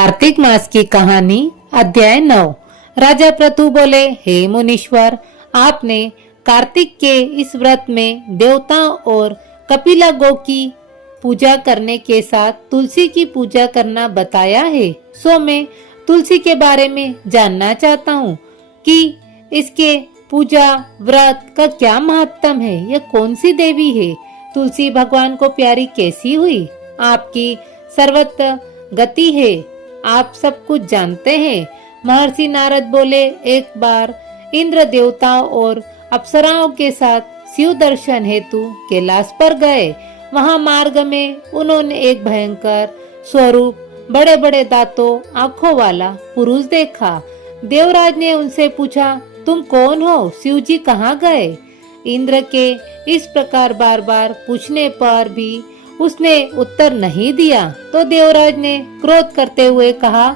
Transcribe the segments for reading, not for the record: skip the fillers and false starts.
कार्तिक मास की कहानी अध्याय 9। राजा प्रतु बोले, हे मुनीश्वर, आपने कार्तिक के इस व्रत में देवताओं और कपिला गौ की पूजा करने के साथ तुलसी की पूजा करना बताया है। सो मैं तुलसी के बारे में जानना चाहता हूँ कि इसके पूजा व्रत का क्या महत्व है। यह कौन सी देवी है? तुलसी भगवान को प्यारी कैसी हुई? आपकी सर्वत्र गति है, आप सब कुछ जानते हैं। महर्षि नारद बोले, एक बार इंद्र देवताओं और अप्सराओं के साथ शिव दर्शन हेतु कैलाश पर गए। वहां मार्ग में उन्होंने एक भयंकर स्वरूप, बड़े बड़े दांतों, आंखों वाला पुरुष देखा। देवराज ने उनसे पूछा, तुम कौन हो? शिव जी कहाँ गए? इंद्र के इस प्रकार बार बार पूछने पर भी उसने उत्तर नहीं दिया तो देवराज ने क्रोध करते हुए कहा,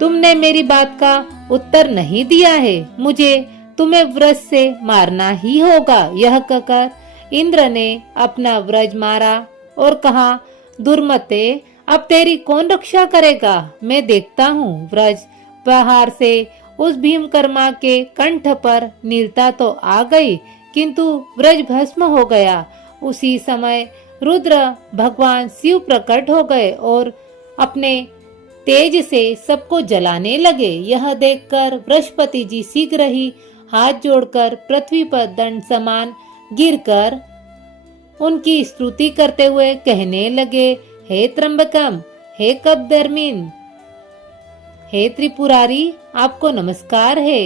तुमने मेरी बात का उत्तर नहीं दिया है, मुझे तुम्हें व्रज से मारना ही होगा। यह कहकर इंद्र ने अपना व्रज मारा और कहा, दुर्मते, अब तेरी कौन रक्षा करेगा? मैं देखता हूँ। व्रज प्रहार से उस भीमकर्मा के कंठ पर नीलता तो आ गई, किंतु व्रज भस्म हो गया। उसी समय रुद्र भगवान शिव प्रकट हो गए और अपने तेज से सबको जलाने लगे। यह देखकर बृहस्पति जी शीघ्र ही हाथ जोड़कर पृथ्वी पर दंड समान गिरकर उनकी स्तुति करते हुए कहने लगे, हे त्र्यंबकम, हे कपदर्मिन, हे त्रिपुरारी, आपको नमस्कार है।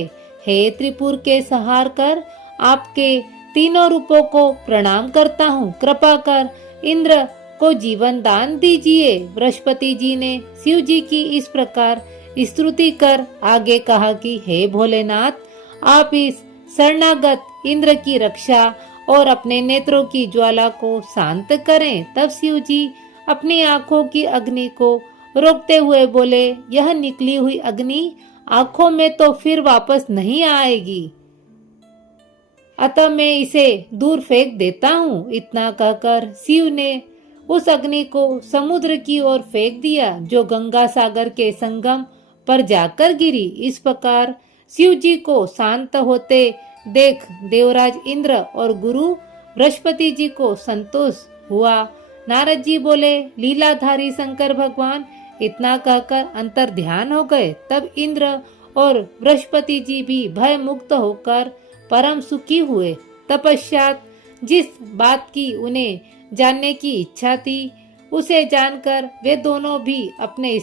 हे त्रिपुर के संहार कर आपके तीनों रूपों को प्रणाम करता हूँ। कृपा कर इंद्र को जीवन दान दीजिए। बृहस्पति जी ने शिव जी की इस प्रकार स्तुति कर आगे कहा कि हे भोलेनाथ, आप इस शरणागत इंद्र की रक्षा और अपने नेत्रों की ज्वाला को शांत करें। तब शिव जी अपनी आंखों की अग्नि को रोकते हुए बोले, यह निकली हुई अग्नि आंखों में तो फिर वापस नहीं आएगी, अतः मैं इसे दूर फेंक देता हूँ। इतना कहकर शिव ने उस अग्नि को समुद्र की ओर फेंक दिया, जो गंगा सागर के संगम पर जाकर गिरी। इस प्रकार शिव जी को शांत होते देख देवराज इंद्र और गुरु बृहस्पति जी को संतोष हुआ। नारद जी बोले, लीलाधारी शंकर भगवान इतना कहकर अंतर ध्यान हो गए। तब इंद्र और बृहस्पति जी भी भय मुक्त होकर परम सुखी हुए। तपश्चात जिस बात की उन्हें जानने की इच्छा थी, उसे जानकर वे दोनों भी अपने